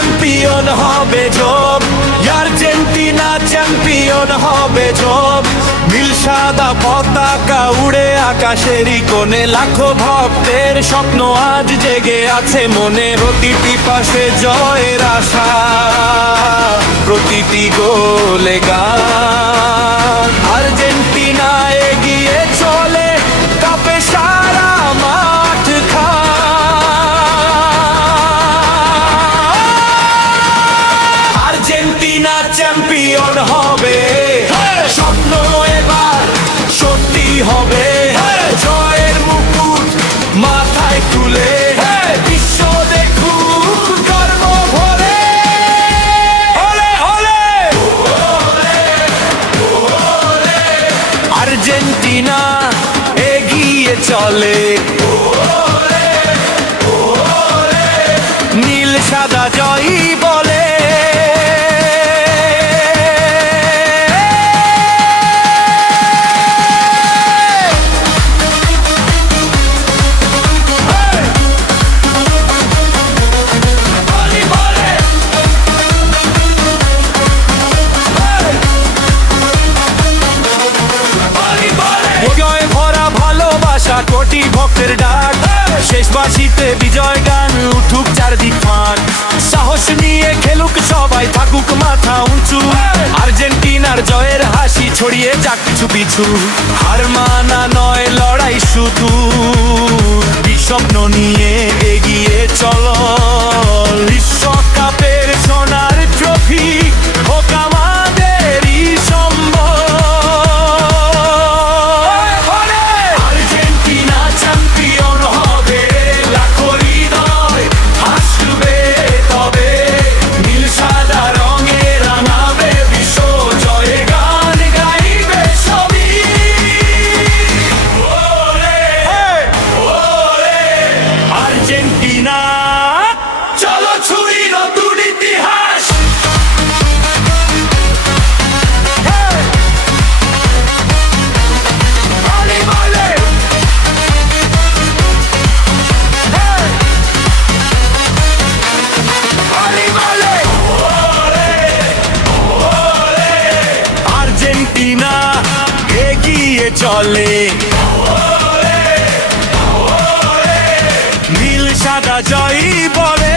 Champion হবে job, Argentina champion হবে job. নীল সাদা পতাকা উড়ে আকাশেরই কোণে, লাখো ভক্তের স্বপ্ন আজ জেগে আছে মনে। প্রতিটি পাশে জয়ের আশা, প্রতিটি গোলে গান। আর্জেন্টিনা এগিয়ে চলে, কাঁপে সারা মাঠ আর্জেন্টিনা চ্যাম্পিয়ন হবে, স্বপ্ন এবার সত্যি হবে। জয়ের মুকুট মাথায় তুলে, বিশ্ব দেখুক গর্ব ভরে। ওলে ওলে আর্জেন্টিনা এগিয়ে চলে, নীল সাদা জয়ী বলে। কোটি ভক্তের ডাক, শেষ বাঁশিতে বিজয় গান উঠুক চারদিক ফান। সাহস নিয়ে খেলুক সবাই, থাকুক মাথা উঁচু। আর্জেন্টিনার জয়ের হাসি ছড়িয়ে যাক পিছু পিছু। হার মানা নয় লড়াই শুধু, স্বপ্ন নিয়ে এগিয়ে চলো। বিশ্বকাপের সোনার ট্রফি হোক আমাদেরই সম্ভব। আর্জেন্টিনা চলো ছুঁই নতুন ইতিহাস। আর্জেন্টিনা এগিয়ে চলে, নীল সাদা জয়ী বলে।